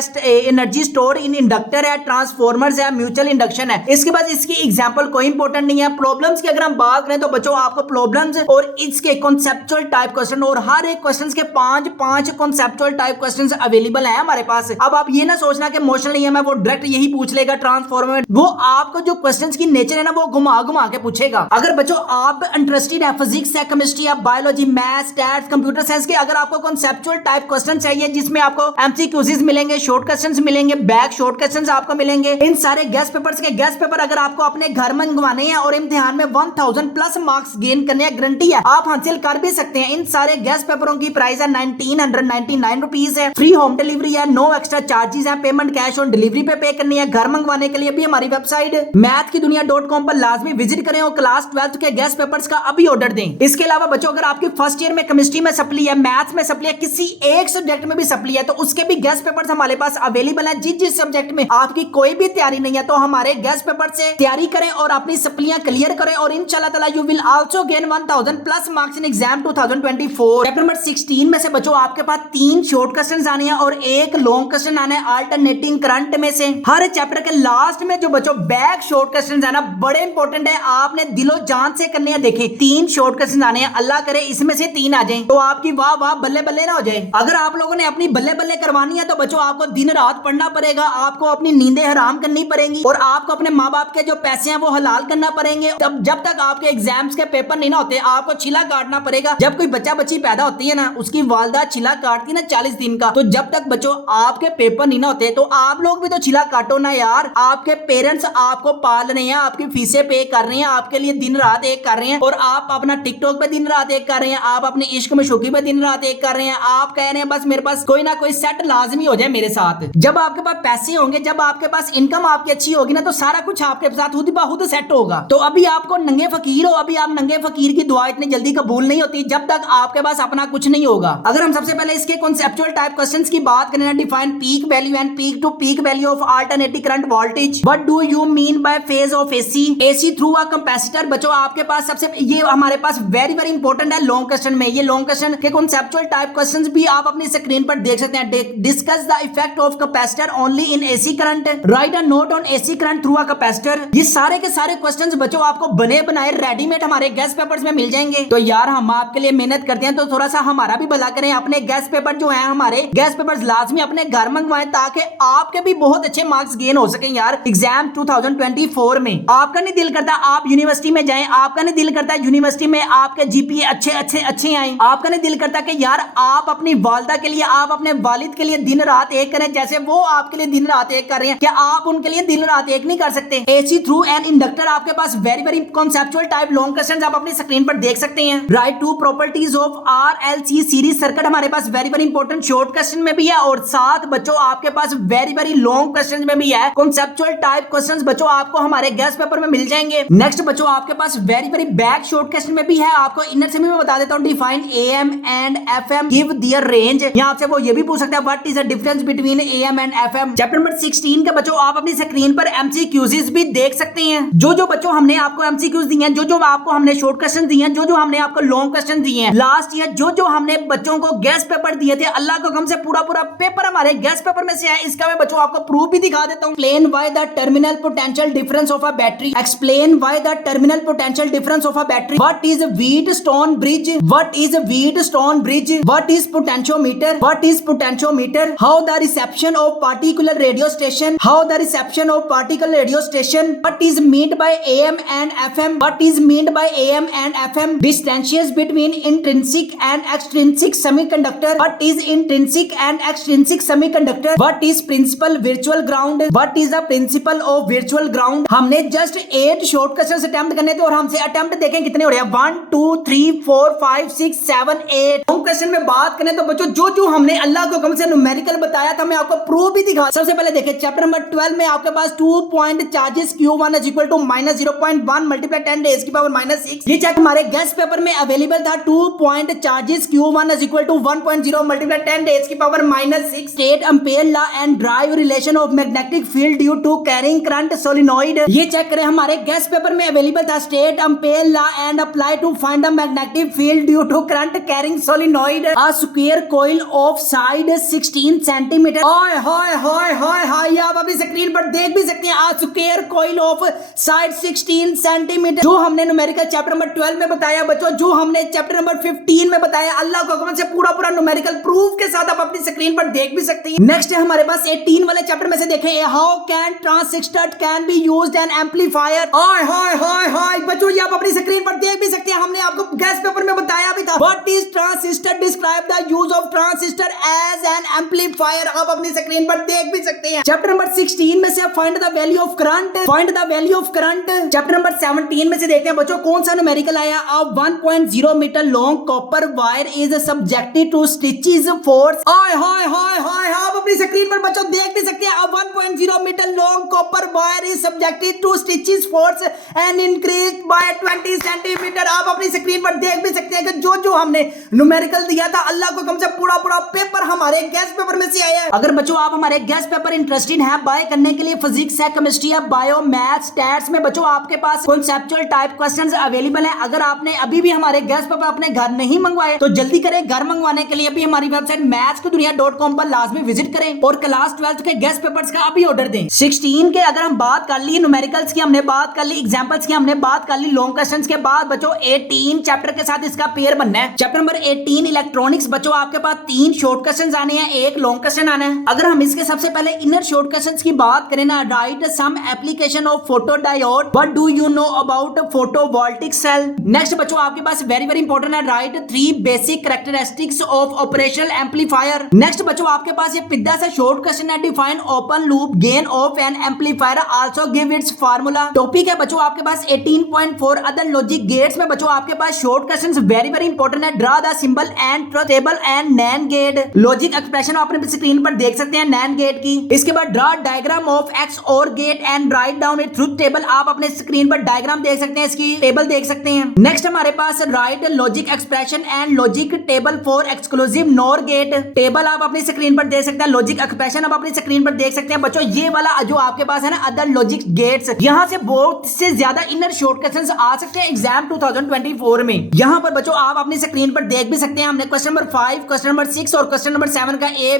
एनर्जी स्टोर इन इंडक्टर है, ट्रांसफॉर्मर्स है, म्यूचुअल इंडक्शन है। इसके बाद इसकी एग्जांपल कोई इंपॉर्टेंट नहीं है। प्रॉब्लम्स की अगर हम बात करें तो बच्चों आपको प्रॉब्लम्स और इसके कॉन्सेप्चुअल टाइप क्वेश्चन और हर एक क्वेश्चन के पांच कॉन्सेप्चुअल टाइप क्वेश्चन अवेलेबल है हमारे पास। अब आप ये ना सोचना कि मोशनल ईएमएफ वो डायरेक्ट यही पूछ लेगा, ट्रांसफॉर्मर वो आपको जो क्वेश्चंस की नेचर है ना वो घुमा घुमा के पूछेगा। अगर बच्चों आप इंटरेस्टेड है फिजिक्स है, केमिस्ट्री है, biology, maths, stats, computer science के, अगर आपको कॉन्सेप्चुअल टाइप क्वेश्चन चाहिए जिसमें आपको एमसीक्यूज मिलेंगे, शॉर्ट क्वेश्चंस मिलेंगे, बैक शॉर्ट क्वेश्चंस आपको मिलेंगे, इन सारे गेस्ट पेपर्स के गेस्ट पेपर अगर आपको अपने घर मंगवाने हैं और इम्तिहान में 1000 प्लस मार्क्स गेन करने हैं, गारंटी है आप हासिल कर भी सकते हैं। इन सारे गेस्ट पेपरों की प्राइस है 1999 रुपीज है, फ्री होम डिलीवरी है, नो एक्स्ट्रा चार्जेस है, पेमेंट कैश ऑन डिलीवरी पे करनी है। घर मंगवाने के लिए भी हमारी वेबसाइट mathkidunia.com पर लाजमी विजिट करें और क्लास 12th के गेस्ट पेपर्स का अभी ऑर्डर दें। इसके अलावा बच्चों अगर आपकी फर्स्ट ईयर में केमिस्ट्री में सप्ली है, मैथ्स में सप्ली है, किसी एक सब्जेक्ट में भी सप्ली है तो उसके भी गेस्ट पेपर्स हमारे पास अवेलेबल है। जिस सब्जेक्ट में आपकी कोई भी तैयारी नहीं है तो हमारे गेस्ट पेपर से तैयारी करें और अपनी सप्लियां क्लियर करें और इंशाल्लाह ताला you will also gain 1000 plus marks in exam 2024। Chapter number 16 में से बच्चों आपके पास 3 शॉर्ट क्वेश्चंस आने हैं और एक लॉन्ग क्वेश्चन आना है अल्टरनेटिंग करंट में से। हर चैप्टर के लास्ट में जो बच्चों बैक शॉर्ट क्वेश्चंस है ना बड़े इंपॉर्टेंट है, आपने दिलो जान से करने हैं। देखें 3 शॉर्ट क्वेश्चन आने हैं, अल्लाह करे इसमें से 3 आ जाएं तो आपकी वाह वाह बल्ले बल्ले ना हो जाए। अगर आप लोगों ने अपनी बल्ले बल्ले करवानी है तो बच्चों आपको दिन रात पढ़ना पड़ेगा, आपको अपनी नींदें हराम करनी पड़ेंगी और आपको अपने माँ बाप के जो पैसे हैं वो हलाल करना पड़ेंगे। तब जब तक आपके एग्जाम्स के पेपर नहीं ना होते आपको छिला काटना पड़ेगा। जब कोई बच्चा बच्ची पैदा होती है ना उसकी वालदा छिला काटती है ना 40 दिन का, तो जब तक बच्चों आपके पेपर नहीं ना होते तो आप लोग भी तो छिला काटो ना यार। आपके पेरेंट्स आपको पाल रहे हैं, आपकी फीसें पे कर रहे हैं, आपके लिए दिन रात एक कर रहे हैं और आप अपना टिकटॉक पे दिन रात एक कर रहे हैं, आप अपने इश्क में शुकी पे दिन रात एक कर रहे हैं। आप कह रहे हैं बस मेरे पास कोई ना कोई सेट लाजमी हो जाए मेरे साथ। जब आपके पास पैसे होंगे, जब आपके पास इनकम आपकी अच्छी होगी ना तो सारा कुछ आपके साथ खुद ब खुद सेट होगा। तो अभी आपको नंगे फकीर हो, अभी आप नंगे फकीर की दुआ इतनी जल्दी कबूल नहीं होती जब तक आपके पास अपना कुछ नहीं होगा। अगर हम सबसे पहले इसके कॉन्सेप्चुअल टाइप क्वेश्चंस की बात करें, define peak value and peak to peak value of alternating current voltage, what do you mean by phase of AC through a capacitor. बच्चों आपके पास सबसे ये हमारे पास वेरी वेरी इंपॉर्टेंट है लॉन्ग क्वेश्चन में। ये लॉन्ग क्वेश्चन के कॉन्सेप्चुअल टाइप क्वेश्चंस भी आप अपनी स्क्रीन पर देख सकते हैं। Discuss the effect of capacitor only in AC current, write a note on AC current through a capacitor. ये सारे के सारे क्वेश्चंस बच्चों आपको बने बनाए रेडीमेड हमारे गेस्ट पेपर्स में मिल जाएंगे। तो यार हम आपके लिए मेहनत करते हैं तो थोड़ा सा हमारा भी भला करें, अपने गेस्ट पेपर जो है हमारे गेस्ट पेपर्स लाजमी अपने घर मंगवाएं ताकि आपके भी बहुत अच्छे मार्क्स गेन हो सके यार एग्जाम 2024 में। आपका नहीं दिल करता आप यूनिवर्सिटी में जाएं, आपका नहीं दिल करता यूनिवर्सिटी में आपके जीपीए अच्छे आए, आपका नहीं दिल करता कि यार आप अपनी वालदा के लिए, आप अपने वालिद के लिए दिन रात एक करें जैसे वो आपके लिए दिन रात एक कर रहे हैं। क्या आप उनके लिए दिन रात एक नहीं कर सकते? एसी थ्रू एन इंडक्टर आपके पास very very conceptual type long questions आप अपनी स्क्रीन पर देख सकते हैं। Write two properties of RLC series circuit हमारे पास very very important short question में भी है और साथ बच्चों आपके पास वेरी वेरी लॉन्ग क्वेश्चन में भी है। कॉन्सेप्चुअल टाइप क्वेश्चंस बच्चों आपको हमारे गेस्ट पेपर में मिल जाएंगे। नेक्स्ट बच्चों आपके पास very very back short question में भी है। आपको इनर से भी मैं बता देता हूं, define am and FM, give their range. यहां से वो ये भी पूछ सकता है what is the difference between am and FM. Chapter number 16 के बच्चों आप अपनी स्क्रीन पर एमसीक्यूज भी देख सकते हैं। जो बच्चों हमने आपको एमसीक्यूज दिए हैं, जो आपको हमने शॉर्ट क्वेश्चन दिए हैं, जो हमने आपको लॉन्ग क्वेश्चन दिए हैं लास्ट ईयर, जो हमने बच्चों को गेस्ट पेपर दिए थे, अल्लाह को गम से पूरा पेपर हमारे गेस्ट पेपर में से है। इसका मैं बच्चों आपको प्रूफ भी दिखा देता हूं। Explain why the terminal potential difference of a battery, explain why the terminal potential difference of a battery, what is Wheatstone bridge, what is Wheatstone bridge, what is potentiometer, what is potentiometer, how the reception of particular radio station, how the reception of particular radio station, what is meant by AM and FM, what is meant by AM and FM, distinguish between intrinsic and extrinsic semiconductor, what is intrinsic and extrinsic semiconductor, what is principle virtual ground, what is the principle of virtual ground. हमने just 8 short questions attempt करने थे और हमसे attempt देखें कितने हो रहे हैं, 1 2 3 4 5 6 7 8। लॉन्ग क्वेश्चन में बात करें तो बच्चों जो हमने अल्लाह को कम से न्यूमेरिकल बताया था मैं आपको प्रूफ भी दिखा। सबसे पहले देखिए चैप्टर नंबर 12 में आपके पास 2 point charges Q1 is equal to -0.1 multiply 10 raise की पावर -6। ये चैप्टर हमारे गेस्ट पेपर में अवेलेबल था। 2 point charges Q1 is equal to 1.0 multiply 10 raise की power -6। 8 ampere ampere law and drive relation of magnetic field due to carrying current solenoid. ये check करें, हमारे guess paper में available था। State ampere law and apply to find the magnetic field due to current carrying solenoid. A square coil of side 16 centimetre. Hi hi hi hi hi, आप अभी screen पर देख भी सकते हैं। अ square coil of side 16 centimetre, जो हमने numerical chapter number 12 में बताया बच्चों, जो हमने चैप्टर नंबर 15 में बताया। अल्लाह के हुक्म से पूरा पूरा न्यूमेरिकल प्रूफ के साथ आप अपनी स्क्रीन पर देख भी सकते हैं। नेक्स्ट है हमारे पास 18 वाले चैप्टर में से देखें, how can transistor can be used an amplifier. Hi hi hi hi बच्चों, ये आप अपनी स्क्रीन पर देख भी सकते हैं। हमने आपको गेस्ट पेपर में बताया भी था। What is transistor, describe the use of transistor as an amplifier. आप अपनी स्क्रीन पर देख भी सकते हैं। चैप्टर नंबर 16 में से find the value of current, find the value of current. Chapter number 17 में से देखते हैं बच्चों कौन सा न्यूमेरिकल आया। A 1.0 metre long copper wire is subjected to stitches force. Hi hi hi hi, आप अपनी स्क्रीन पर बच्चों देख भी सकते हैं। A 1.0 metre long copper wire is subjected to stitches force and increased by 20 centimetre. आप अपनी स्क्रीन पर देख भी सकते हैं कि जो जो हमने न्यूमेरिकल दिया था, अल्लाह को कम से पूरा पूरा पेपर हमारे गेस्ट पेपर में से आया है। अगर बच्चों आप हमारे गेस्ट पेपर इंटरेस्टेड हैं बाय करने के लिए, फिजिक्स है, केमिस्ट्री है, बायो, मैथ्स, स्टैट्स में बच्चों आपके पास कॉन्सेप्चुअल टाइप क्वेश्चंस अवेलेबल है। अगर आपने अभी भी हमारे गेस्ट पेपर अपने घर नहीं मंगवाए तो जल्दी करें। घर मंगवाने के लिए अभी हमारी वेबसाइट mathskidunia.com पर लाजमी विजिट करें और क्लास 12 के गेस्ट पेपर्स का अभी ऑर्डर दें। 16 के अगर हम बात कर ली, न्यूमेरिकल्स की हमने बात कर ली, एग्जांपल्स की हमने बात कर ली, लॉन्ग क्वेश्चंस के बाद बच्चों 18 चैप्टर के साथ इसका पेयर बनना है। चैप्टर नंबर 18 इलेक्ट्रॉनिक्स, बच्चों आपके पास 3 शॉर्ट क्वेश्चंस आने हैं, एक लॉन्ग क्वेश्चन आना है। अगर हम इसके सबसे पहले इनर शॉर्ट क्वेश्चंस की बात करें ना, write some application of photodiode, what do you know about photovoltaic cell. Next बच्चों आपके पास वेरी वेरी इंपॉर्टेंट है, write 3 basic characteristics of operational amplifier. Next बच्चों आपके पास ये पिद्दा सा शॉर्ट क्वेश्चन है, define open loop gain of an amplifier, also give its formula. Topic है बच्चों आपके पास 18.4 अदर लॉजिक गेट्स में बच्चों आपके पास short questions very very important है, draw the symbol and truth table and NAND gate. Logic expression आप अपने स्क्रीन पर देख सकते हैं नैंड गेट की। इसके बाद draw diagram of X or gate and write down it truth table. आप अपने स्क्रीन पर डायग्राम देख सकते हैं, इसकी टेबल देख सकते हैं। नेक्स्ट हमारे पास write logic expression and logic table for exclusive NOR gate. Table आप अपनी स्क्रीन पर देख सकते हैं, लॉजिक एक्सप्रेशन आप अपनी स्क्रीन पर देख सकते हैं। बच्चों ये वाला जो आपके पास है ना अदर लॉजिक गेट्स, यहां से बहुत से ज्यादा इनर शॉर्ट क्वेश्चंस आ सकते हैं एग्जाम 2024 में। यहां पर बच्चों आप अपनी स्क्रीन पर देख भी सकते हैं। हमने क्वेश्चन नंबर 5, क्वेश्चन नंबर 6 और क्वेश्चन नंबर 7 का ए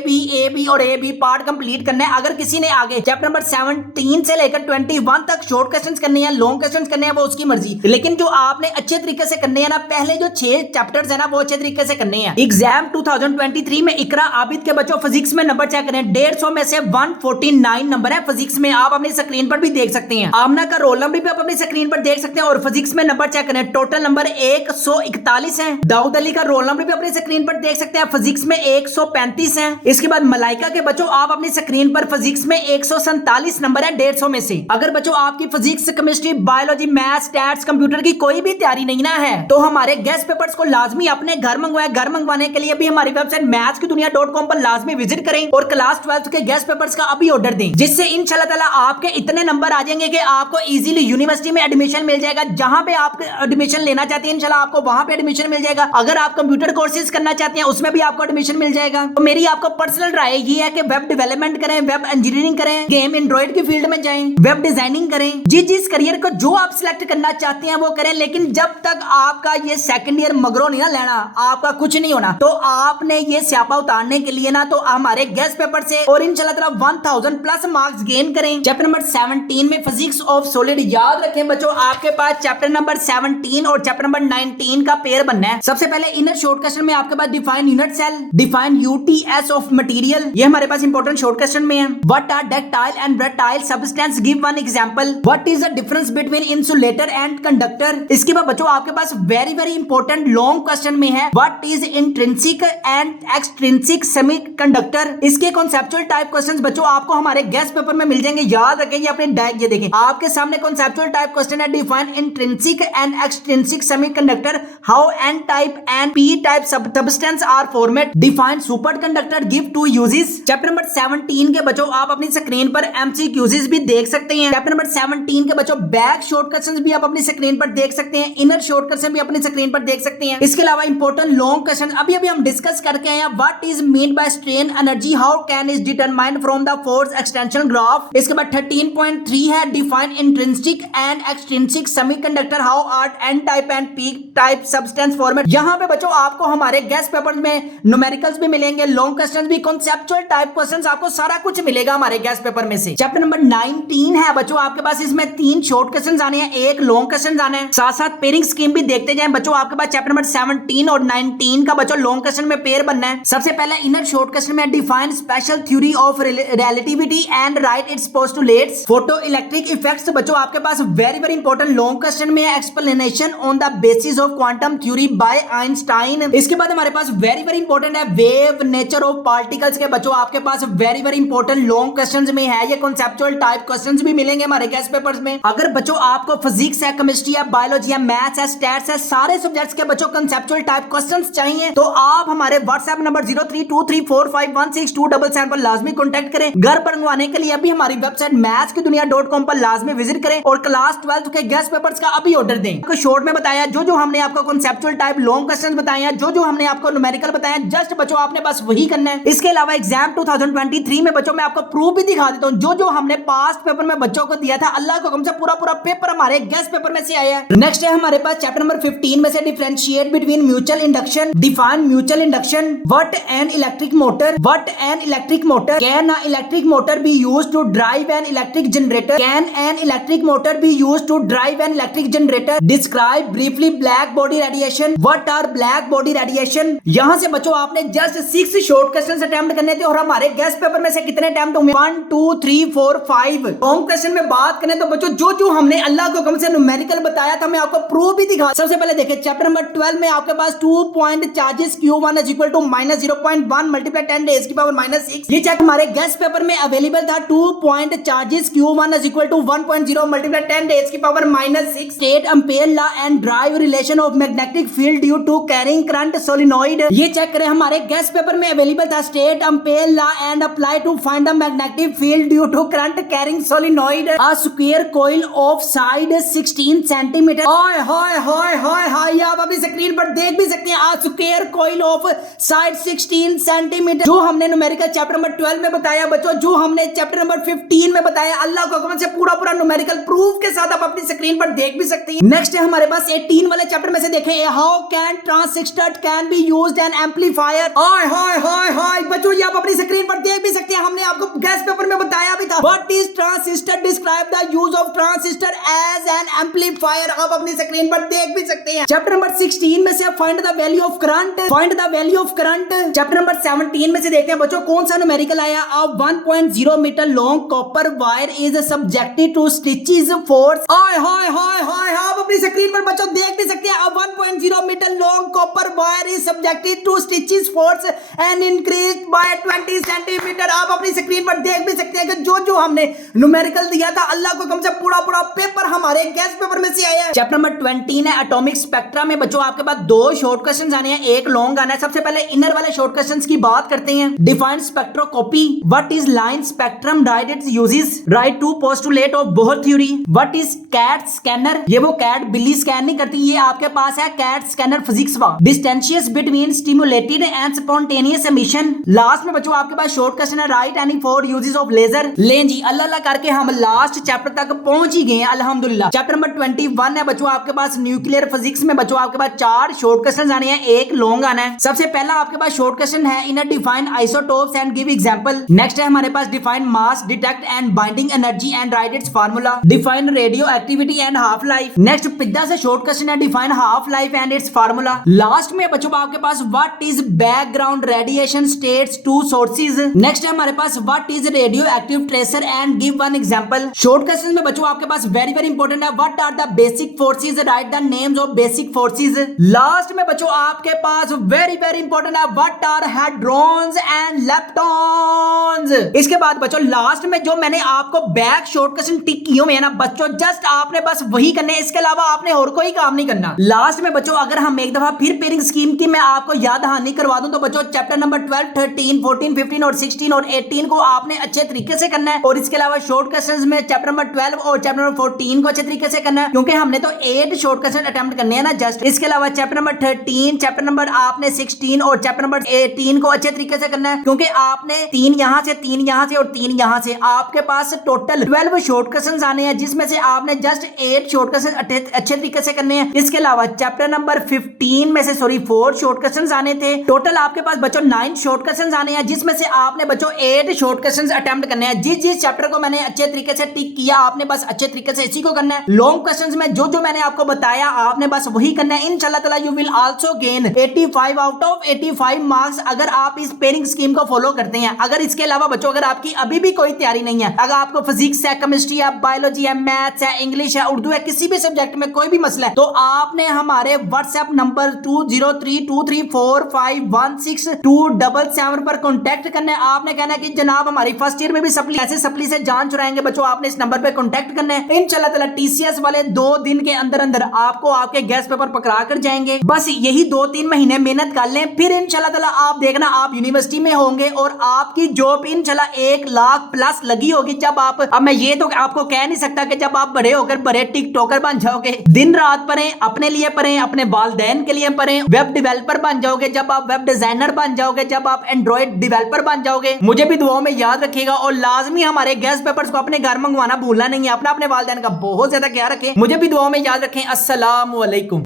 बी और ए बी पार्ट कंप्लीट करना है। अगर किसी ने आगे चैप्टर नंबर 17 से लेकर 21 तक शॉर्ट क्वेश्चंस करने हैं, लॉन्ग क्वेश्चंस करने हैं, वो उसकी मर्जी, लेकिन जो आपने अच्छे तरीके से करने हैं ना, पहले जो 6 चैप्टर्स है ना वो अच्छे तरीके से करने हैं। एग्जाम 2023 में इकरा आबिद के बच्चों फिजिक्स में नंबर चेक करें, 150 में से 149 नंबर है फिजिक्स में, आप अपनी स्क्रीन पर भी देख सकते हैं। आमना का रोल नंबर भी आप अपनी स्क्रीन पर देख सकते हैं और फिजिक्स में नंबर चेक करें, टोटल नंबर 141 है। दाऊद अली का रोल नंबर भी अपनी स्क्रीन पर देख सकते हैं, फिजिक्स में 135 है। इसके बाद मलाइका के बच्चों आप अपनी स्क्रीन पर फिजिक्स में 147 नंबर है 150 में से। अगर बच्चों आपकी physics, chemistry, biology, maths, stats, computer की कोई भी तैयारी नहीं ना है तो हमारे गेस्ट पेपर्स को लाजमी अपने घर मंगवाएं। घर मंगवाने के लिए भी हमारी वेबसाइट mathskidunia.com पर लाजमी विजिट करें और क्लास 12 के गेस्ट पेपर्स का अभी ऑर्डर दें, जिससे इंशाल्लाह ताला आपके इतने नंबर आ जाएंगे कि आपको इजीली यूनिवर्सिटी में एडमिशन मिल जाएगा। जहां पे आप एडमिशन लेना चाहते हैं इंशाल्लाह आपको वहां पे एडमिशन मिल जाएगा। अगर आप कंप्यूटर कोर्सेज करना चाहते हैं उसमें भी आपको एडमिशन मिल जाएगा। तो मेरी आपको पर्सनल राय ये है कि वेब डेवलपमेंट करें, वेब इंजीनियरिंग करें, गेम एंड्रॉइड की फील्ड में जाएं, वेब डिजाइनिंग करें, जिस करियर को जो आप सिलेक्ट करना चाहते हैं वो करें। लेकिन जब तक आपका ये सेकंड ईयर मगरो नहीं ना लेना, आपका कुछ नहीं होना। तो आपने ये स्यापा उतारने के लिए ना तो हमारे गेस्ट पेपर से और इंशाल्लाह ताला 1000 प्लस मार्क्स गेन करें। चैप्टर नंबर 17 में फिजिक्स ऑफ सॉलिड, याद रखें बच्चों आपके पास चैप्टर नंबर 17 और चैप्टर नंबर 19 का पेयर बनना है। सबसे पहले इनर शॉर्ट क्वेश्चन में आपके पास define unit cell, define UTS of material, ये हमारे पास इंपॉर्टेंट शॉर्ट क्वेश्चन में है। What are ductile and brittle substance, give one example. What is the difference between insulator and conductor. इसके बाद बच्चों आपके पास very very important long question में है, what is intrinsic and extrinsic semiconductor. इसके कॉन्सेप्चुअल टाइप क्वेश्चंस बच्चों आपको हमारे गेस्ट पेपर में मिल जाएंगे। याद रखें, ये अपने डायग ये देखें आपके सामने कॉन्सेप्चुअल टाइप क्वेश्चन है, define intrinsic and extrinsic semiconductor, how N type and P type substance are format, define superconductor, give two uses. Chapter number 17 के बच्चों आप अपनी स्क्रीन पर एमसीक्यूज भी देख सकते हैं। चैप्टर नंबर 17 के बच्चों बैक शॉर्ट क्वेश्चंस भी आप अपनी स्क्रीन पर देख सकते हैं, इनर शॉर्ट क्वेश्चन भी अपनी स्क्रीन पर देख सकते हैं। इसके अलावा इंपॉर्टेंट लॉन्ग क्वेश्चन अभी हम डिस्कस करके आए हैं, what is mean by strain energy, how how can is determined from the force extension graph. इसके बाद 13.3 है define intrinsic and extrinsic semiconductor, how are N type and P type substance format. यहाँ पे बच्चों आपको हमारे गेस्ट पेपर में numericals भी मिलेंगे, लॉन्ग क्वेश्चंस भी, कॉन्सेप्चुअल टाइप क्वेश्चंस, आपको सारा कुछ मिलेगा हमारे गेस्ट पेपर में से। चैप्टर नंबर 19 है बच्चों आपके पास, इसमें 3 शॉर्ट क्वेश्चंस आने हैं, एक लॉन्ग क्वेश्चन आने हैं, साथ साथ पेयरिंग स्कीम भी देखते जाएं बच्चों। आपके पास चैप्टर नंबर 17 और 19 का बच्चों लॉन्ग क्वेश्चन में पेयर बनना है। सबसे पहले इनर शॉर्ट क्वेश्चन में define special theory of relativity and write its postulates. Photoelectric effects बच्चों आपके पास very very important long question में explanation on the basis of quantum theory by Einstein. इसके बाद हमारे पास वेरी वेरी इंपॉर्टेंट है वेव नेचर ऑफ पार्टिकल्स के बच्चों आपके पास very very important long questions में है, ये कॉन्सेप्चुअल टाइप क्वेश्चंस भी मिलेंगे हमारे गेस्ट पेपर्स में। अगर बच्चों आपको फिजिक्स है, केमिस्ट्री है, बायोलॉजी है, मैथ्स है, स्टैट्स है, सारे सब्जेक्ट्स के बच्चों कॉन्सेप्चुअल टाइप क्वेश्चंस चाहिए तो आप हमारे व्हाट्सएप नंबर 0323451627 पर लाजमी कॉन्टैक्ट करें। घर पर मंगवाने के लिए अभी हमारी वेबसाइट mathskidunia.com पर लाजमी विजिट करें और क्लास 12 के गेस्ट पेपर्स का अभी ऑर्डर दें। आपको शॉर्ट में बताया जो हमने आपको कॉन्सेप्चुअल टाइप लॉन्ग क्वेश्चंस बताए हैं, जो हमने आपको न्यूमेरिकल बताया, जस्ट बच्चों आपने बस वही करना है। इसके अलावा एग्जाम 2023 में बच्चों मैं आपको प्रूफ भी दिखा देता हूं, जो हमने पास्ट पेपर में बच्चों को दिया था, अल्लाह को हुक्म से पूरा पेपर हमारे गेस्ट पेपर में से आया है। नेक्स्ट है हमारे पास चैप्टर नंबर 15 में से differentiate between mutual induction, define mutual induction, what an electric motor, what an electric motor, can a electric motor be used to drive an electric generator, can an electric motor be used to drive an electric generator, describe briefly black body radiation, what are black body radiation. यहां से बच्चों आपने just 6 short questions attempt करने थे और हमारे guess paper में से कितने अटेम्प्ट होंगे 1 2 3 4 5। लॉन्ग क्वेश्चन में बात करें तो बच्चों जो हमने अल्लाह को हुक्म से न्यूमेरिकल बताया था मैं आपको प्रूफ भी दिखा। सबसे पहले देखिए चैप्टर नंबर 12 में आपके पास 2 point charges Q1 is equal to -0.1 multiply 10 raise की पावर -6। ये चेक हमारे गेस्ट पेपर में अवेलेबल था। 2 point charges Q1 is equal to 1.0 multiply 10 raise की power -6। State ampere law and drive relation of magnetic field due to carrying current solenoid. ये check करें हमारे guess paper में available था। State ampere law and apply to find the magnetic field due to current carrying solenoid. A square coil of side 16 centimetre. Hi hi hi hi hi, आप अभी screen पर देख भी सकते हैं। अ square coil of side 16 centimetre जो हमने numerical chapter number 12 में बताया बच्चों, जो हमने चैप्टर नंबर 15 में बताया, अल्लाह को हुक्म से पूरा न्यूमेरिकल प्रूफ के साथ आप अपनी स्क्रीन पर देख भी सकते हैं। नेक्स्ट है हमारे पास 18 वाले चैप्टर में से देखें, how can transistor can be used an amplifier. Hi hi hi hi बच्चों, ये आप अपनी स्क्रीन पर देख भी सकते हैं, हमने आपको गेस्ट पेपर में बताया भी था। What is transistor, describe the use of transistor as an amplifier, आप अपनी स्क्रीन पर देख भी सकते हैं। चैप्टर नंबर 16 में से find the value of current, find the value of current. Chapter number 17 में से देखते हैं बच्चों कौन सा न्यूमेरिकल आया। A 1.0 metre long copper wire is subjected to stitches force. Hi hi hi hi, आप अपनी स्क्रीन पर बच्चों देख भी सकते हैं। A 1.0 metre long copper wire is subjected to stitches force and increased by 20 centimetre. आप अपनी स्क्रीन पर देख भी सकते हैं कि जो हमने न्यूमेरिकल दिया था, अल्लाह को कम से पूरा पेपर हमारे गेस्ट पेपर में से आया है। चैप्टर नंबर 20 है एटॉमिक स्पेक्ट्रा में बच्चों आपके पास 2 शॉर्ट क्वेश्चंस आने हैं, एक लॉन्ग आना है। सबसे पहले इनर वाले शॉर्ट क्वेश्चंस की बात करते हैं। Define spectroscopy, what is line spectrum, write its uses, write two postulate of Bohr theory, what is CAT scanner. ये वो कैट बिल्ली स्कैन नहीं करती, ये आपके पास है कैट स्कैनर फिजिक्स वा। Distinguish between stimulated and spontaneous emission. Last में बच्चों आपके पास शॉर्ट क्वेश्चन है, write any 4 uses of laser. लें जी अल्लाह करके हम लास्ट चैप्टर तक पहुंच ही गए हैं अल्हम्दुलिल्लाह। चैप्टर नंबर 21 है बच्चों आपके पास न्यूक्लियर फिजिक्स में बच्चों आपके पास 4 शॉर्ट क्वेश्चन आने हैं, एक लॉन्ग आना है। सबसे पहला आपके पास शॉर्ट क्वेश्चन है, इनर define isotopes and give example. Next है हमारे पास define mass, defect and binding energy and write its formula. Define radioactivity and half life. Next पिद्दा से शॉर्ट क्वेश्चन है, define half life and its formula. Last में बच्चों आपके पास what is background radiation states 2 sources. Next है हमारे पास what is radioactive tracer and give one example. Short question में बच्चों आपके पास वेरी वेरी इंपॉर्टेंट है, what are the basic forces, write the names of basic forces. Last में बच्चों आपके पास वेरी वेरी इंपॉर्टेंट है, what are hadrons and leptons. इसके बाद बच्चों लास्ट में जो मैंने आपको बैक शॉर्ट क्वेश्चन टिक किए हुए हैं ना बच्चों, जस्ट आपने बस वही करने, इसके अलावा आपने और कोई काम नहीं करना। लास्ट में बच्चों अगर हम एक दफा फिर पेयरिंग स्कीम की मैं आपको याद दहानी करवा दूं तो बच्चों चैप्टर नंबर 12, 13, 14, 15 और 16 और 18 को आपने अच्छे तरीके से करना है और इसके अलावा शॉर्ट क्वेश्चंस में चैप्टर नंबर 12 और चैप्टर नंबर 14 को अच्छे तरीके से करना है, क्योंकि हमने तो 8 शॉर्ट क्वेश्चन अटेम्प्ट करने हैं ना जस्ट। इसके अलावा चैप्टर नंबर 13, चैप्टर नंबर आपने 16 और चैप्टर नंबर 18 को अच्छे तरीके से करना है, क्योंकि आपने 3 यहाँ से 3 यहाँ से और 3 यहाँ से, आपके पास टोटल 12 शॉर्ट क्वेश्चन आने हैं, जिसमें से आपने जस्ट 8 शॉर्ट क्वेश्चन अच्छे तरीके से करने हैं। इसके अलावा चैप्टर नंबर 15 में से 4 शॉर्ट क्वेश्चन आने थे। टोटल आपके पास बच्चों 9 शॉर्ट क्वेश्चन आने हैं, जिसमें से आपने बच्चों 8 शॉर्ट क्वेश्चन अटेम्प्ट करने हैं। जिस चैप्टर को मैंने अच्छे तरीके से टिक किया, आपने बस अच्छे तरीके से इसी को करना है। लॉन्ग क्वेश्चंस में जो जो मैंने आपको बताया आपने बस वही करना है। इंशाल्लाह ताला you will also gain 85 out of 85 marks अगर आप इस पेयरिंग स्कीम को फॉलो करते हैं। अगर इसके अलावा बच्चों अगर आपकी अभी भी कोई तैयारी नहीं है, अगर आपको फिजिक्स है, केमिस्ट्री है, बायोलॉजी है, मैथ्स है, इंग्लिश है, उर्दू है, किसी भी सब्जेक्ट में कोई भी मसला है, तो आपने हमारे व्हाट्सएप नंबर 203234516277 पर कॉन्टैक्ट करना है। आपने कहना है कि जनाब हमारी फर्स्ट ईयर में भी सप्ली ऐसे सप्ली से जान चुराएंगे बच्चों, आपने इस नंबर पे कॉन्टैक्ट करना है। इंशाल्लाह ताला टीसीएस वाले 2 दिन के अंदर अंदर आपको आपके गैस पेपर पकड़ा कर जाएंगे। बस यही 2-3 महीने मेहनत कर लें, फिर इंशाल्लाह ताला आप देखना आप यूनिवर्सिटी में होंगे और आपकी जॉब इंशाल्लाह 1 लाख प्लस लगी होगी। जब आप, अब मैं ये तो आपको कह नहीं सकता कि जब आप बड़े होकर बड़े टिकटॉकर बन जाओगे, दिन रात पढ़ें, अपने लिए पढ़ें, अपने वालिदैन के लिए पढ़ें, वेब डेवलपर बन जाओगे, जब आप वेब डिजाइनर बन जाओगे, जब आप एंड्रॉइड डेवलपर बन जाओगे। मुझे भी दुआओं में याद रखिएगा और लाजमी हमारे गैस पेपर्स को अपने घर मंगवाना भूलना नहीं है। अपना अपने वालिदैन का बहुत ज्यादा ख्याल रखें, मुझे भी दुआओं में याद रखें। अस्सलाम वालेकुम।